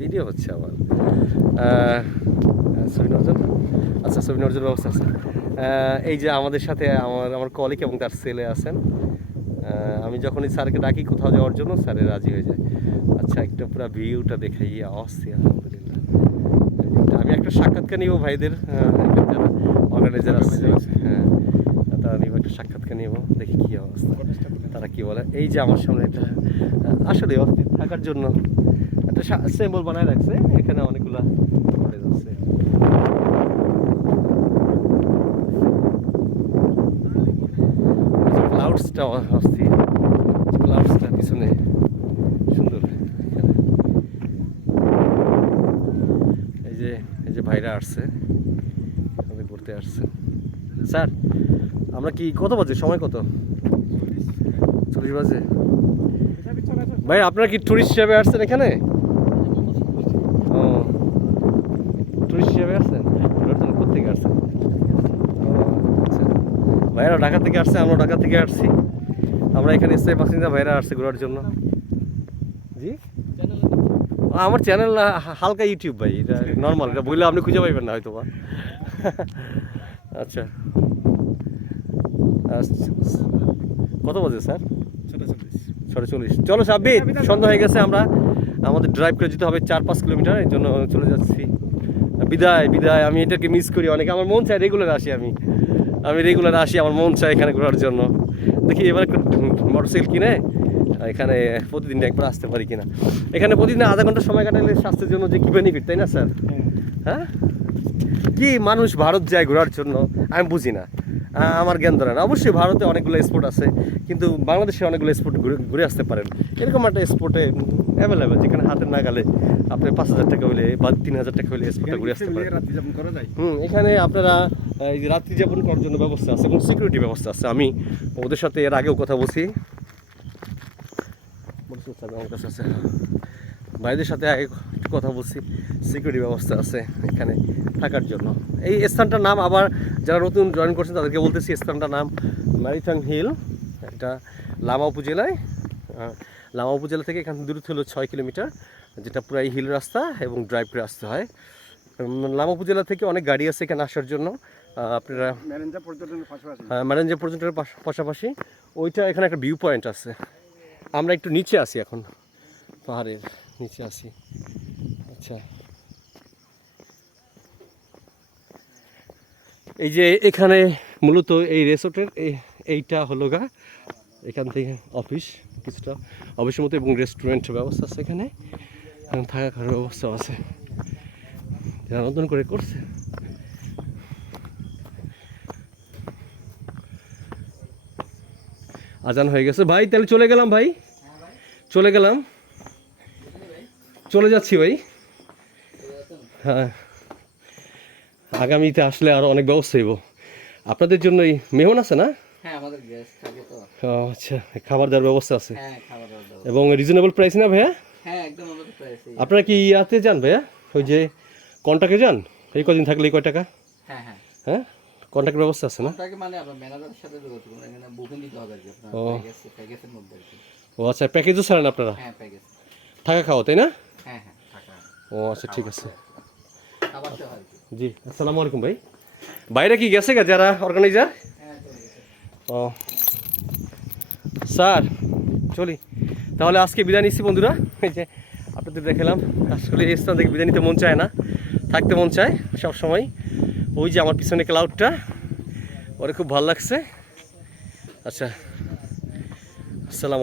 Video হচ্ছে আবার ছবি নেওয়ার জন্য। আচ্ছা, ছবি নেওয়ার জন্য ব্যবস্থা আছে। এই যে আমাদের সাথে আমার কলিগ এবং তার ছেলে আছেন। আমি যখনই স্যারকে ডাকি কোথাও যাওয়ার জন্য, স্যারে রাজি হয়ে যায়। আচ্ছা, একটা পুরো ভিউটা দেখাই অস্থির, আলহামদুলিল্লাহ। আমি একটা সাক্ষাৎকার নিব ভাইদের, যারা অর্গানাইজার আছে, হ্যাঁ তারা নিব, একটা সাক্ষাৎকার নিব, দেখি কী অবস্থা, তারা কী বলে। এই যে আমার সামনে একটা আসলে অস্থির থাকার জন্য একটা সিম্বল বানায় রাখছে, এখানে অনেকগুলা কটেজ আছে। ক্লাউডসটা অস্থির, ক্লাউডসটা পিছনে সুন্দর। এই যে ভাইরা আসছে, আমাদের ঘুরতে আসছে। স্যার আমরা কি কত বাজে, সময় কত? 40 বাজে। ভাই আপনারা কি টুরিস্ট হিসাবে আসছেন এখানে? ও, টুরিস্ট হিসাবে আসছেন? কোথেকে আসছেন? আচ্ছা, ভাইরা ঢাকা থেকে আসছে, আমরা ঢাকা থেকে আসছি। আমরা এখানে স্থায়ী বাসিন্দা, ভাইরা আসছে ঘোরার জন্য। জি, আমার চ্যানেল হালকা ইউটিউব ভাই, এটা নর্মাল, এটা বললে আপনি খুঁজে পাইবেন না হয়তো বা। আচ্ছা, কত বাজে স্যার? 6:40। চলো সাব্বির, সন্ধ্যা হয়ে গেছে, আমরা আমাদের ড্রাইভ করে যেতে হবে 4-5 কিলোমিটার, এই জন্য চলে যাচ্ছি। বিদায় বিদায়। আমি এটাকে মিস করি অনেক, আমার মন চায় রেগুলার আসি, আমি রেগুলার আসি, আমার মন চায় এখানে ঘোরার জন্য। দেখি এবার একটু মোটরসাইকেল কিনে এখানে প্রতিদিন একবার আসতে পারি কিনা। এখানে প্রতিদিন আধা ঘন্টা সময় কাটালে স্বাস্থ্যের জন্য যে কি বেনিফিট, তাই না স্যার? হ্যাঁ, কি মানুষ ভারত যায় ঘোরার জন্য আমি বুঝি না, আমার জ্ঞান ধরে না। অবশ্যই ভারতে অনেকগুলো স্পট আছে, কিন্তু বাংলাদেশে অনেকগুলো স্পট ঘুরে আসতে পারেন। এরকম একটা স্পটে অ্যাভেলেবেল, যেখানে হাতের নাগালে আপনি 5,000 টাকা হইলে বা 3,000 টাকা হইলে স্পটটা ঘুরে আসতে পারেন। এখানে আপনারা এই যে রাত্রি যাপন করার জন্য ব্যবস্থা আছে এবং সিকিউরিটি ব্যবস্থা আছে। আমি ওদের সাথে এর আগেও কথা বলছি, আমার কাছে আছে, ভাইদের সাথে আগে কথা বলছি, সিকিউরিটি ব্যবস্থা আছে এখানে থাকার জন্য। এই স্থানটার নাম, আবার যারা নতুন জয়েন করছেন তাদেরকে বলতেছি, স্থানটার নাম ম্যারিথং হিল। এটা লামা উপজেলায়, লামা উপজেলা থেকে এখান দূরত্ব হলো 6 কিলোমিটার, যেটা পুরাই হিল রাস্তা এবং ড্রাইভ করে আসতে হয়। লামা উপজেলা থেকে অনেক গাড়ি আছে এখানে আসার জন্য। আপনারা ম্যারেঞ্জা পর্যটনের পাশাপাশি ওইটা, এখানে একটা ভিউ পয়েন্ট আছে। আমরা একটু নিচে আসি এখন, পাহাড়ের নিচে আসি। আচ্ছা, এই যে এখানে মূলত এই রিসোর্টের এইটা হলো গা, এখান থেকে অফিস কিছুটা অফিসের মতো, এবং রেস্টুরেন্টের ব্যবস্থা আছে এখানে, থাকা খাওয়ার ব্যবস্থা আছে, যারা নতুন করে করছে। আজান হয়ে গেছে ভাই, তাহলে চলে গেলাম ভাই, চলে গেলাম, চলে যাচ্ছি ভাই। হ্যাঁ, আগামীতে আসলে আরো অনেক ব্যবস্থা হইব আপনাদের জন্য। মেহমান আছে না? আচ্ছা, খাবার দাবার ব্যবস্থা আছে এবং রিজনেবল প্রাইস না ভাইয়া? আপনারা কি ইয়াতে যান ভাইয়া, ওই যে কন্ট্রাক্টে যান? এই কদিন থাকলে কয় টাকা? হ্যাঁ, কন্ট্রাক্টের ব্যবস্থা আছে না? ও আচ্ছা, প্যাকেজও ছাড়েন আপনারা? থাকা খাওয়া, তাই না? ও আচ্ছা, ঠিক আছে। জি, আসসালামু আলাইকুম ভাই। বাইরে কি গেছে যারা অর্গানাইজার? ও স্যার, চলি তাহলে, আজকে বিদায় নিচ্ছি বন্ধুরা। এই যে আপনাদের দেখালাম, আসলে এই স্থান থেকে বিদায় নিতে মন চায় না, থাকতে মন চায় সব সময়। ওই যে আমার পিছনে ক্লাউডটা, ওরে খুব ভালো লাগছে। আচ্ছা, আসসালাম।